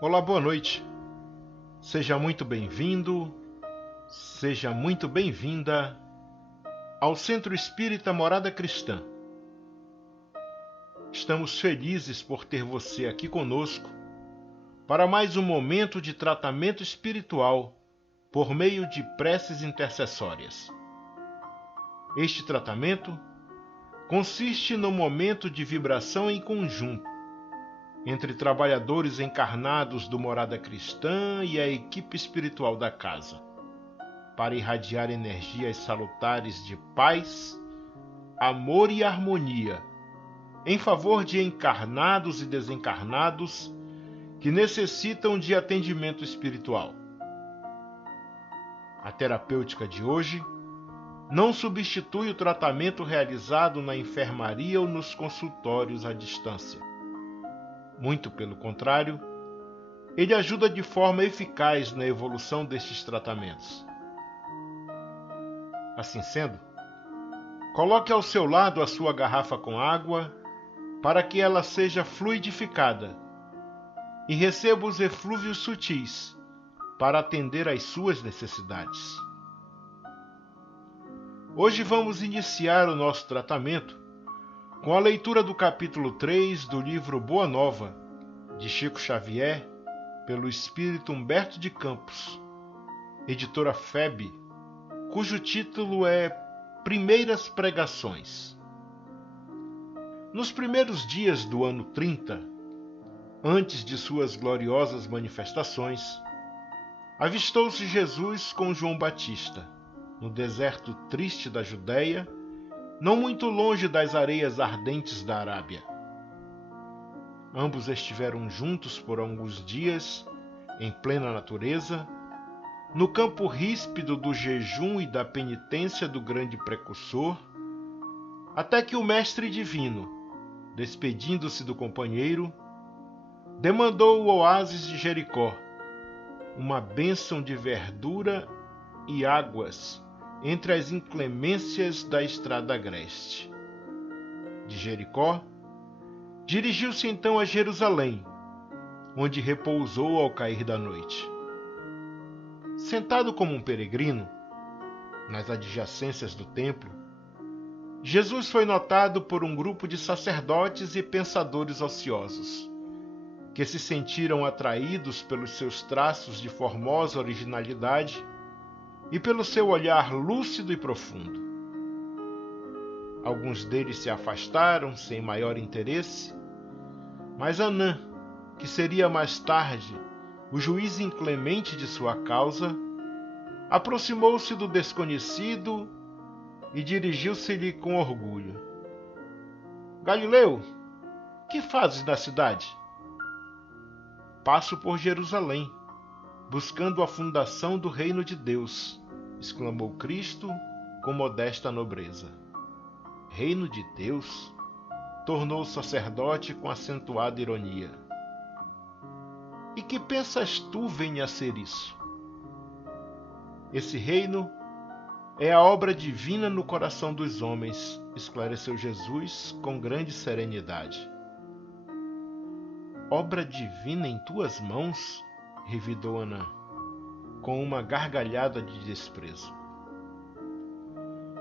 Olá, boa noite. Seja muito bem-vindo, seja muito bem-vinda ao Centro Espírita Morada Cristã. Estamos felizes por ter você aqui conosco para mais um momento de tratamento espiritual por meio de preces intercessórias. Este tratamento consiste no momento de vibração em conjunto entre trabalhadores encarnados do Morada Cristã e a equipe espiritual da casa, para irradiar energias salutares de paz, amor e harmonia em favor de encarnados e desencarnados que necessitam de atendimento espiritual. A terapêutica de hoje não substitui o tratamento realizado na enfermaria ou nos consultórios à distância. Muito pelo contrário, ele ajuda de forma eficaz na evolução destes tratamentos. Assim sendo, coloque ao seu lado a sua garrafa com água para que ela seja fluidificada e receba os eflúvios sutis para atender às suas necessidades. Hoje vamos iniciar o nosso tratamento com a leitura do capítulo 3 do livro Boa Nova, de Chico Xavier, pelo espírito Humberto de Campos, editora FEB, cujo título é Primeiras Pregações. Nos primeiros dias do ano 30, antes de suas gloriosas manifestações, avistou-se Jesus com João Batista, no deserto triste da Judéia, não muito longe das areias ardentes da Arábia. Ambos estiveram juntos por alguns dias, em plena natureza, no campo ríspido do jejum e da penitência do grande precursor, até que o Mestre Divino, despedindo-se do companheiro, demandou o oásis de Jericó, uma bênção de verdura e águas entre as inclemências da estrada agreste. De Jericó, dirigiu-se então a Jerusalém, onde repousou ao cair da noite. Sentado como um peregrino, nas adjacências do templo, Jesus foi notado por um grupo de sacerdotes e pensadores ociosos, que se sentiram atraídos pelos seus traços de formosa originalidade e pelo seu olhar lúcido e profundo. Alguns deles se afastaram sem maior interesse, mas Anã, que seria mais tarde o juiz inclemente de sua causa, aproximou-se do desconhecido e dirigiu-se-lhe com orgulho. Galileu, que fazes na cidade? Passo por Jerusalém, buscando a fundação do reino de Deus, exclamou Cristo com modesta nobreza. Reino de Deus? Tornou o sacerdote com acentuada ironia. E que pensas tu venha a ser isso? Esse reino é a obra divina no coração dos homens, esclareceu Jesus com grande serenidade. Obra divina em tuas mãos? Revidou Anã, com uma gargalhada de desprezo.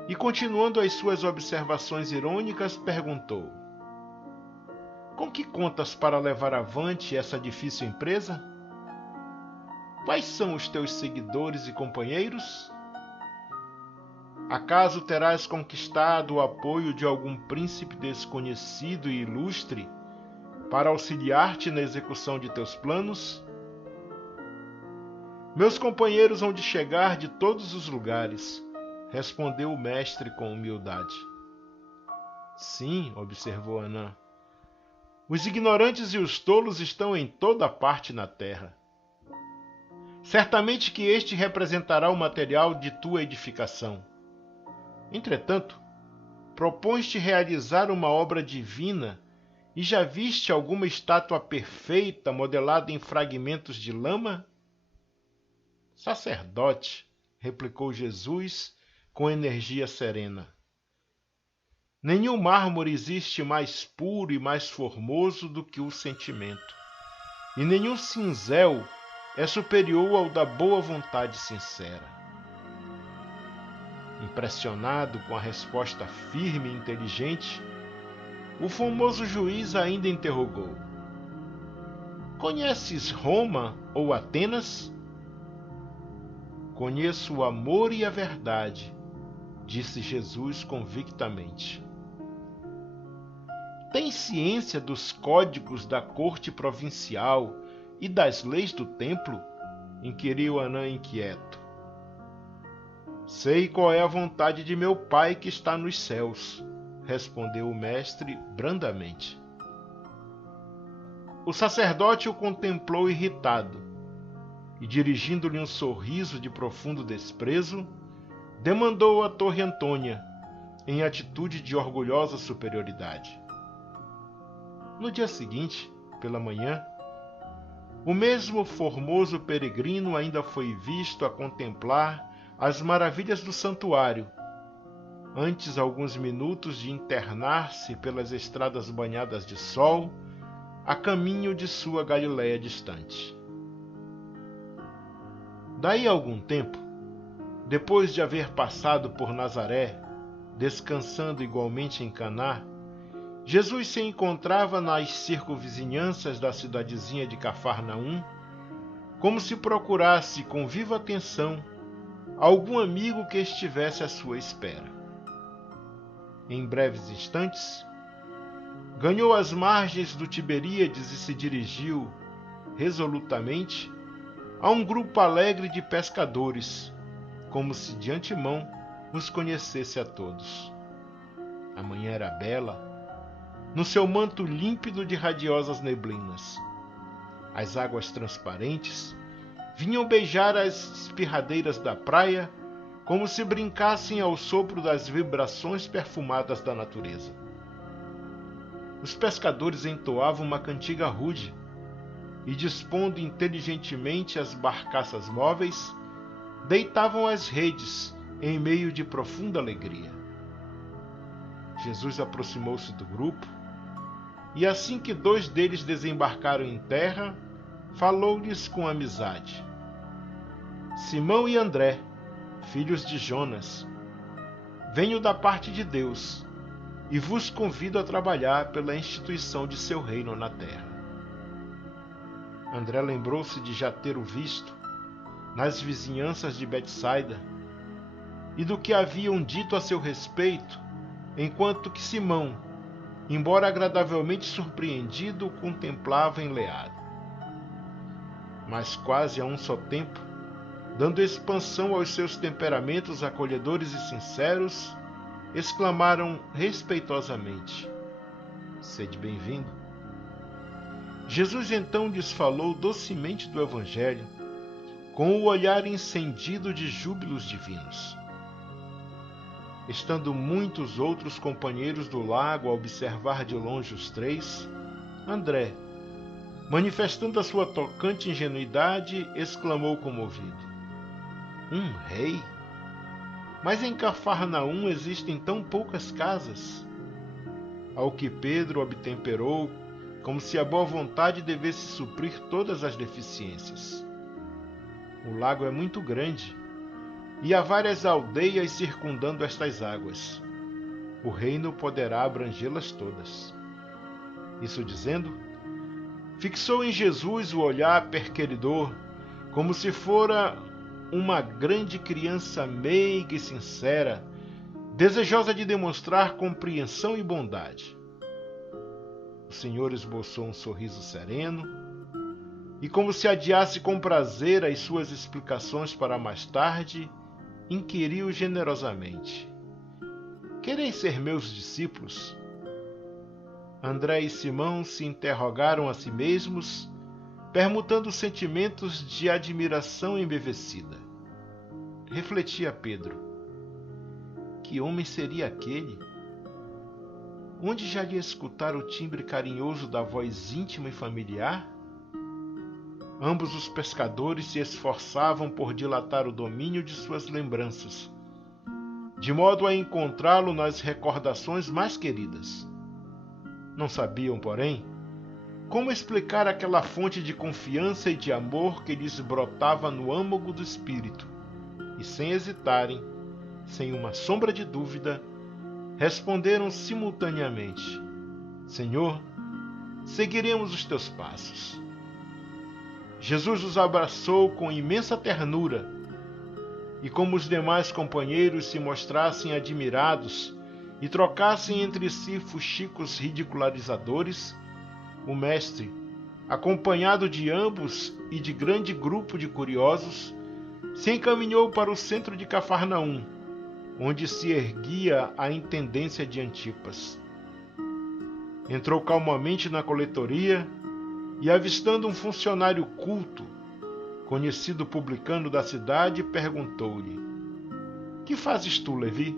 E continuando as suas observações irônicas, perguntou: com que contas para levar avante essa difícil empresa? Quais são os teus seguidores e companheiros? Acaso terás conquistado o apoio de algum príncipe desconhecido e ilustre para auxiliar-te na execução de teus planos? Meus companheiros hão de chegar de todos os lugares, respondeu o mestre com humildade. Sim, observou Anã, os ignorantes e os tolos estão em toda parte na terra. Certamente que este representará o material de tua edificação. Entretanto, propões-te realizar uma obra divina e já viste alguma estátua perfeita modelada em fragmentos de lama? Sacerdote, replicou Jesus com energia serena. Nenhum mármore existe mais puro e mais formoso do que o sentimento. e nenhum cinzel é superior ao da boa vontade sincera. Impressionado com a resposta firme e inteligente, o famoso juiz ainda interrogou: Conheces Roma ou Atenas? Conheço o amor e a verdade, disse Jesus convictamente. Tens ciência dos códigos da corte provincial e das leis do templo? Inquiriu Anã inquieto. Sei qual é a vontade de meu Pai que está nos céus, respondeu o mestre brandamente. O sacerdote o contemplou irritado e, dirigindo-lhe um sorriso de profundo desprezo, demandou a Torre Antônia, em atitude de orgulhosa superioridade. No dia seguinte, pela manhã, o mesmo formoso peregrino ainda foi visto a contemplar as maravilhas do santuário, antes alguns minutos de internar-se pelas estradas banhadas de sol, a caminho de sua Galiléia distante. Daí a algum tempo, depois de haver passado por Nazaré, descansando igualmente em Caná, Jesus se encontrava nas circunvizinhanças da cidadezinha de Cafarnaum, como se procurasse com viva atenção algum amigo que estivesse à sua espera. Em breves instantes, ganhou as margens do Tiberíades e se dirigiu, resolutamente, a um grupo alegre de pescadores, como se de antemão os conhecesse a todos. A manhã era bela, no seu manto límpido de radiosas neblinas. As águas transparentes vinham beijar as espirradeiras da praia como se brincassem ao sopro das vibrações perfumadas da natureza. Os pescadores entoavam uma cantiga rude e, dispondo inteligentemente as barcaças móveis, deitavam as redes em meio de profunda alegria. Jesus aproximou-se do grupo e, assim que 2 deles desembarcaram em terra, falou-lhes com amizade. Simão e André, filhos de Jonas, venho da parte de Deus e vos convido a trabalhar pela instituição de seu reino na terra. André lembrou-se de já ter o visto nas vizinhanças de Betsaida e do que haviam dito a seu respeito, enquanto que Simão, embora agradavelmente surpreendido, o contemplava enleado. Mas quase a um só tempo, dando expansão aos seus temperamentos acolhedores e sinceros, exclamaram respeitosamente: Sede bem-vindo. Jesus então lhes falou docemente do Evangelho, com o olhar incendido de júbilos divinos. Estando muitos outros companheiros do lago a observar de longe os 3, André, manifestando a sua tocante ingenuidade, exclamou comovido: Um rei? Mas em Cafarnaum existem tão poucas casas. Ao que Pedro obtemperou, como se a boa vontade devesse suprir todas as deficiências. O lago é muito grande, e há várias aldeias circundando estas águas. O reino poderá abrangê-las todas. Isso dizendo, fixou em Jesus o olhar perqueridor, como se fora uma grande criança meiga e sincera, desejosa de demonstrar compreensão e bondade. O Senhor esboçou um sorriso sereno e, como se adiasse com prazer as suas explicações para mais tarde, inquiriu generosamente: Quereis ser meus discípulos? André e Simão se interrogaram a si mesmos, permutando sentimentos de admiração embevecida. Refletia Pedro: que homem seria aquele? Onde já lhe escutara o timbre carinhoso da voz íntima e familiar? Ambos os pescadores se esforçavam por dilatar o domínio de suas lembranças, de modo a encontrá-lo nas recordações mais queridas. Não sabiam, porém, Como explicar aquela fonte de confiança e de amor que lhes brotava no âmago do espírito? E sem hesitarem, sem uma sombra de dúvida, responderam simultaneamente: Senhor, seguiremos os teus passos. Jesus os abraçou com imensa ternura, e como os demais companheiros se mostrassem admirados e trocassem entre si fuxicos ridicularizadores, o mestre, acompanhado de ambos e de grande grupo de curiosos, se encaminhou para o centro de Cafarnaum, onde se erguia a intendência de Antipas. Entrou calmamente na coletoria e, avistando um funcionário culto, conhecido publicano da cidade, perguntou-lhe: Que fazes tu, Levi?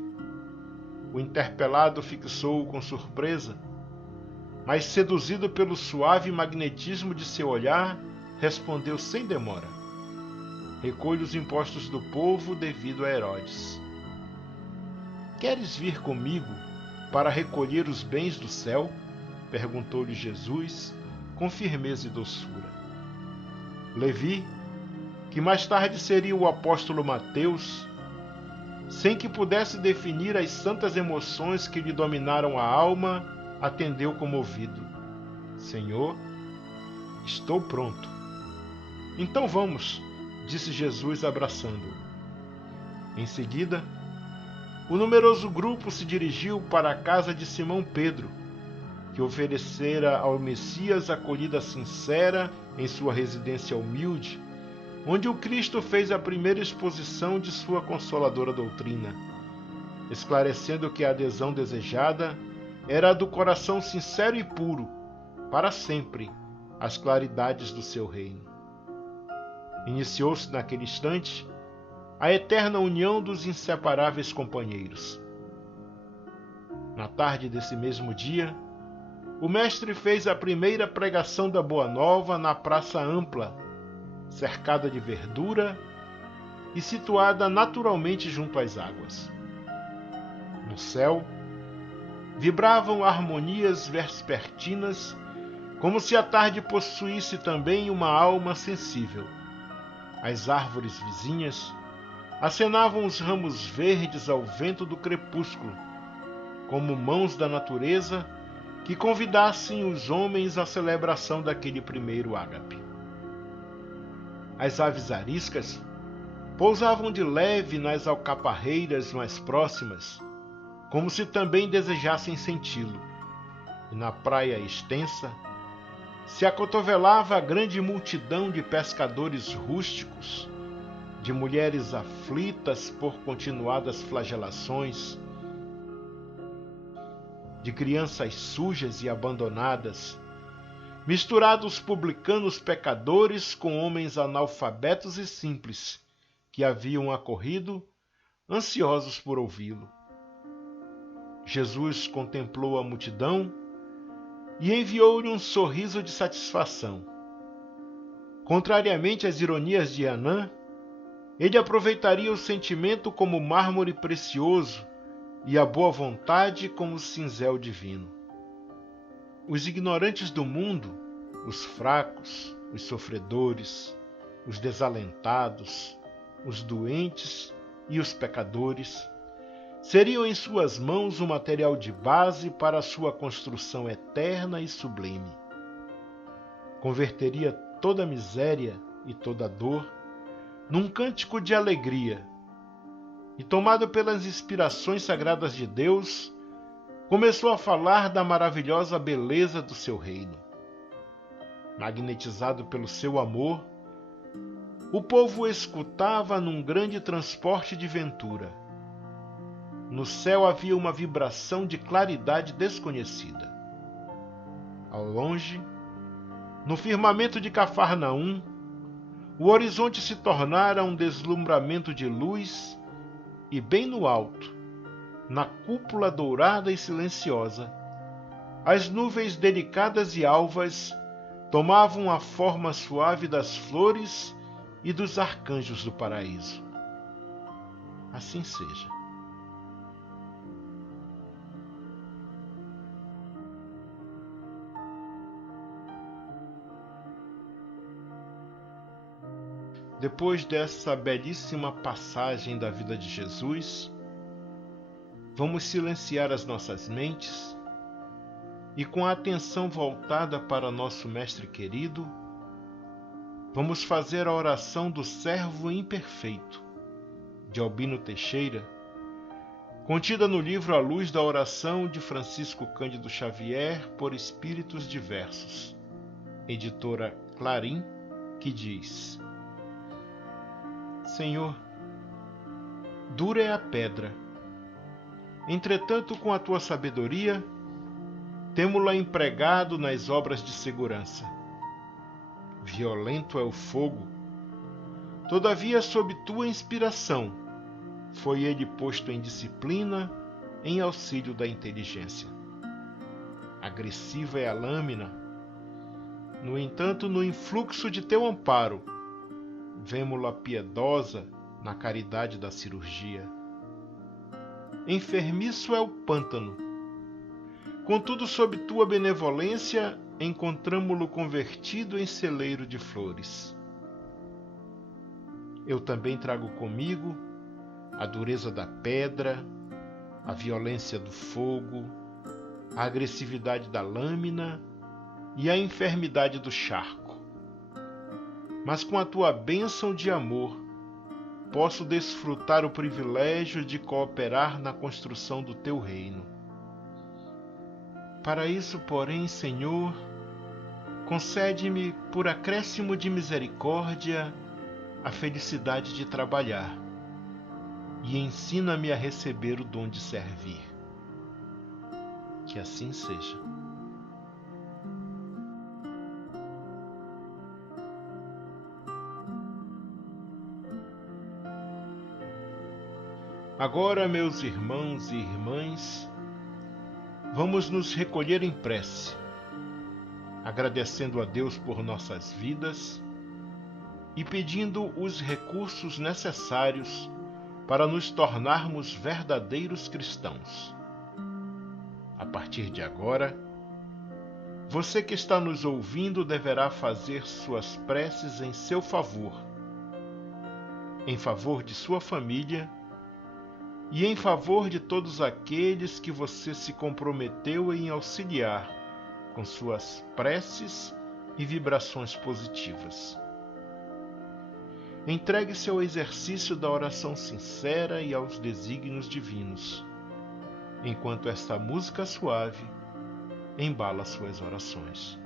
O interpelado fixou-o com surpresa, mas, seduzido pelo suave magnetismo de seu olhar, respondeu sem demora: Recolho os impostos do povo devido a Herodes. Queres vir comigo para recolher os bens do céu? Perguntou-lhe Jesus com firmeza e doçura. Levi, que mais tarde seria o apóstolo Mateus, sem que pudesse definir as santas emoções que lhe dominaram a alma, atendeu comovido: Senhor, estou pronto. Então vamos, disse Jesus abraçando-o. Em seguida, o numeroso grupo se dirigiu para a casa de Simão Pedro, que oferecera ao Messias acolhida sincera em sua residência humilde, onde o Cristo fez a primeira exposição de sua consoladora doutrina, esclarecendo que a adesão desejada era a do coração sincero e puro, para sempre, às claridades do seu reino. Iniciou-se naquele instante a eterna união dos inseparáveis companheiros. Na tarde desse mesmo dia, o mestre fez a primeira pregação da Boa Nova na praça ampla, cercada de verdura e situada naturalmente junto às águas. No céu, vibravam harmonias vespertinas, como se a tarde possuísse também uma alma sensível. As árvores vizinhas acenavam os ramos verdes ao vento do crepúsculo, como mãos da natureza que convidassem os homens à celebração daquele primeiro ágape. As aves ariscas pousavam de leve nas alcaparreiras mais próximas, como se também desejassem senti-lo, e na praia extensa se acotovelava a grande multidão de pescadores rústicos, de mulheres aflitas por continuadas flagelações, de crianças sujas e abandonadas, misturados publicanos pecadores com homens analfabetos e simples, que haviam acorrido, ansiosos por ouvi-lo. Jesus contemplou a multidão e enviou-lhe um sorriso de satisfação. Contrariamente às ironias de Anã, ele aproveitaria o sentimento como mármore precioso e a boa vontade como cinzel divino. Os ignorantes do mundo, os fracos, os sofredores, os desalentados, os doentes e os pecadores seriam em suas mãos o material de base para a sua construção eterna e sublime. Converteria toda a miséria e toda a dor num cântico de alegria, e, tomado pelas inspirações sagradas de Deus, começou a falar da maravilhosa beleza do seu reino. Magnetizado pelo seu amor, o povo o escutava num grande transporte de ventura. No céu havia uma vibração de claridade desconhecida. Ao longe, no firmamento de Cafarnaum, o horizonte se tornara um deslumbramento de luz e, bem no alto, na cúpula dourada e silenciosa, as nuvens delicadas e alvas tomavam a forma suave das flores e dos arcanjos do paraíso. Assim seja. depois dessa belíssima passagem da vida de Jesus, vamos silenciar as nossas mentes e, com a atenção voltada para nosso Mestre querido, vamos fazer a oração do servo imperfeito, de Albino Teixeira, contida no livro A Luz da Oração de Francisco Cândido Xavier por Espíritos Diversos, editora Clarim, que diz: Senhor, dura é a pedra, entretanto, com a tua sabedoria, temo-la empregado nas obras de segurança. Violento é o fogo, todavia, sob tua inspiração, foi ele posto em disciplina, em auxílio da inteligência. Agressiva é a lâmina, no entanto, no influxo de teu amparo, vemo-la piedosa na caridade da cirurgia. Enfermiço é o pântano, contudo, sob tua benevolência, encontramo-lo convertido em celeiro de flores. Eu também trago comigo a dureza da pedra, a violência do fogo, a agressividade da lâmina e a enfermidade do charco. Mas com a tua bênção de amor, posso desfrutar o privilégio de cooperar na construção do teu reino. Para isso, porém, Senhor, concede-me, por acréscimo de misericórdia, a felicidade de trabalhar e ensina-me a receber o dom de servir. Que assim seja. Agora, meus irmãos e irmãs, vamos nos recolher em prece, agradecendo a Deus por nossas vidas e pedindo os recursos necessários para nos tornarmos verdadeiros cristãos. A partir de agora, você que está nos ouvindo deverá fazer suas preces em seu favor, em favor de sua família e em favor de todos aqueles que você se comprometeu em auxiliar com suas preces e vibrações positivas. Entregue-se ao exercício da oração sincera e aos desígnios divinos, enquanto esta música suave embala suas orações.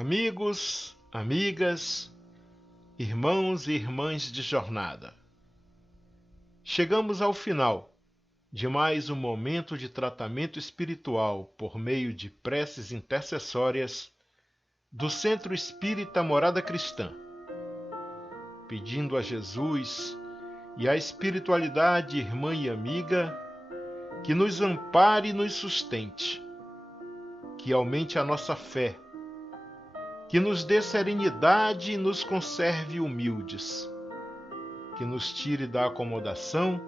Amigos, amigas, irmãos e irmãs de jornada, chegamos ao final de mais um momento de tratamento espiritual por meio de preces intercessórias do Centro Espírita Morada Cristã, pedindo a Jesus e à espiritualidade irmã e amiga que nos ampare e nos sustente, que aumente a nossa fé, que nos dê serenidade e nos conserve humildes, que nos tire da acomodação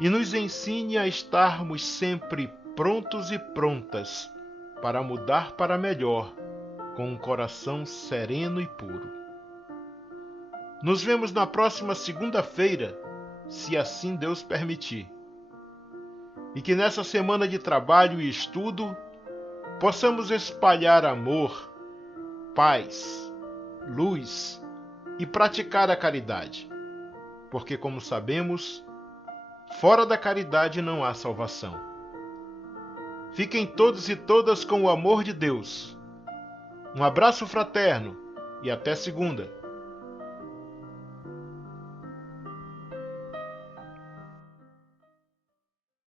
e nos ensine a estarmos sempre prontos e prontas para mudar para melhor, com um coração sereno e puro. Nos vemos na próxima segunda-feira, se assim Deus permitir. E que nessa semana de trabalho e estudo possamos espalhar amor, paz, luz e praticar a caridade, porque, como sabemos, fora da caridade não há salvação. Fiquem todos e todas com o amor de Deus. Um abraço fraterno e até segunda.